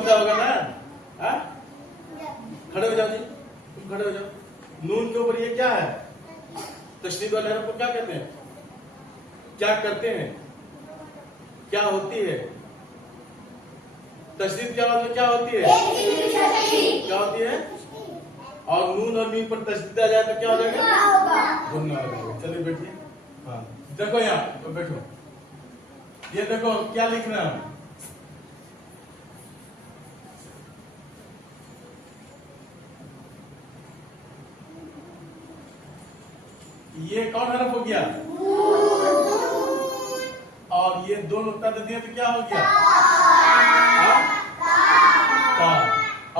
पता होगा ना? हाँ, खड़े हो जाओ जी, तुम खड़े हो जाओ। नून के ऊपर ये क्या है? तशदीद वाले हरफ को क्या कहते हैं? क्या करते हैं? क्या होती है? तशदीद क्या मतलब क्या होती है? क्या होती है? और नून और मीम पर तशदीद आ जाए तो क्या हो जाएगा? गुन्ना हो जाएगा। चलिए बैठिए। हाँ, देखो यहाँ तो बैठो। ये देखो क्या लिख रहे हैं हम? ये कौन हरफ हो गया? और ये दो नुक्ता दे दिए तो क्या हो गया? ता।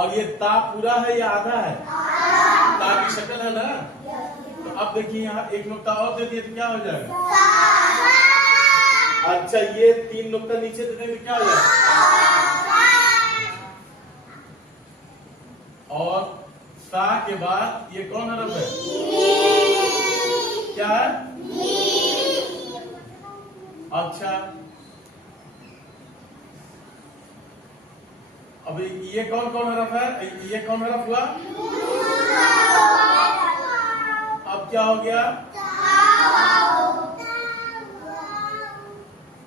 और ये ता पूरा है या आधा है? ता की शक्ल है ना? तो अब देखिए यहाँ एक नुक्ता और दे दिए तो क्या हो जाएगा? अच्छा, ये 3 नुक्ता नीचे दे देंगे तो क्या हो जाएगा? और ता के बाद ये कौन हरफ है? क्या है? अच्छा, अभी ये कौन कौन हरफ है? ये कौन हरफ हुआ? अब क्या हो गया?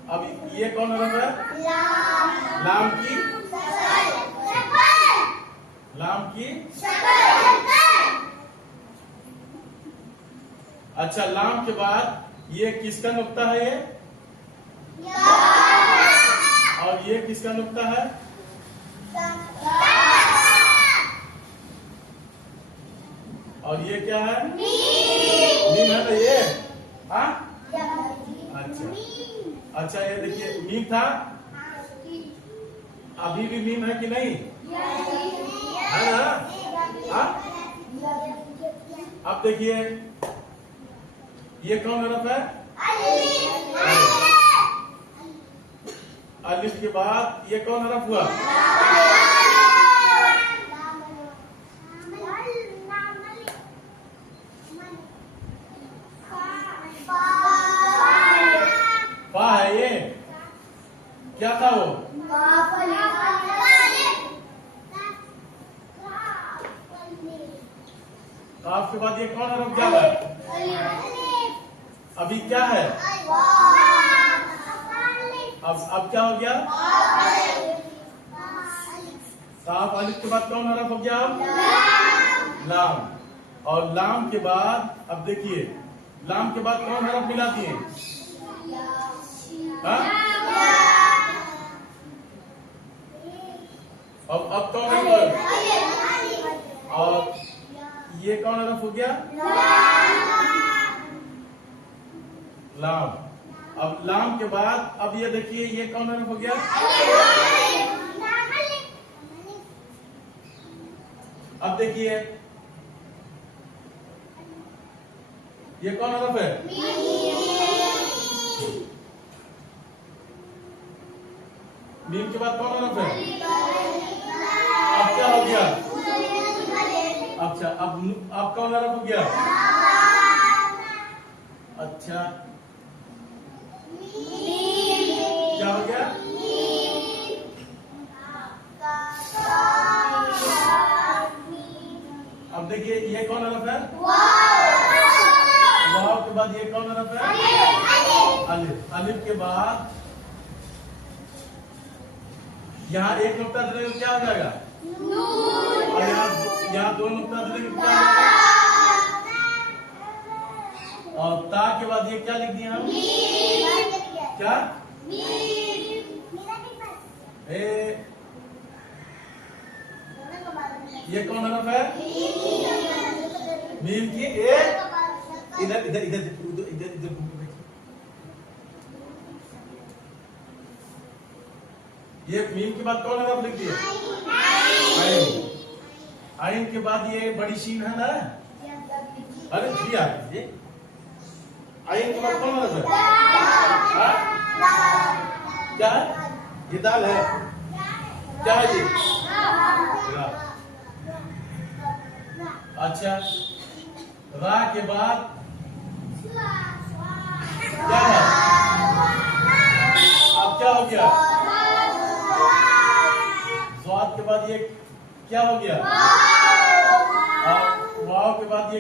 अब ये कौन हरफ है? लाम की? लाम की? अच्छा, लाम के बाद ये किसका नुक्ता है? ये और ये किसका नुक्ता है? और ये क्या है? मीम है ना ये? हाँ, अच्छा अच्छा, ये देखिए मीम था, अभी भी मीम है कि नहीं? है ना? हाँ, अब देखिए ये कौन हरफ है? अलिफ के बाद ये कौन हरफ हुआ? फा है ये? क्या था वो? काफ के बाद ये कौन हरफ क्या है? अभी क्या है? अब क्या हो गया? काफ अलिफ के बाद कौन हरफ हो गया? लाम। और लाम के बाद अब देखिए, लाम के बाद कौन हरफ मिलाती है? अब कौन हरफ? और ये कौन हरफ हो गया? लाम। अब लाम के बाद अब ये देखिए ये कौन हरफ हो गया? अब देखिए ये कौन हरफ है? मीम के बाद कौन हरफ है? अब क्या हो गया? अच्छा, अब कौन हरफ हो गया? अच्छा, क्या हो गया? अब देखिए ये कौन हरफ है? वाव के बाद ये कौन हरफ है? अलिफ। अलिफ के बाद यहाँ एक नुक्ता दे देंगे क्या हो जाएगा? और यहाँ 2 नुक्ता दे देंगे क्या हो जाएगा? और ता के बाद ये क्या लिख दिया हम? क्या? ये कौन हरफ है? मीम की? इधर इधर इधर इधर इधर ये मीम के बाद कौन हरफ लिख दिया? आइन। आइन के बाद ये बड़ी शीन है ना? अरे जी यार, ये आइन के बाद कौन हरफ है? क्या है? ये दाल है? क्या है ये? अच्छा, रा के बाद क्या है? अब क्या हो गया? स्वाद बाद ये क्या हो गया, और वाव के बाद ये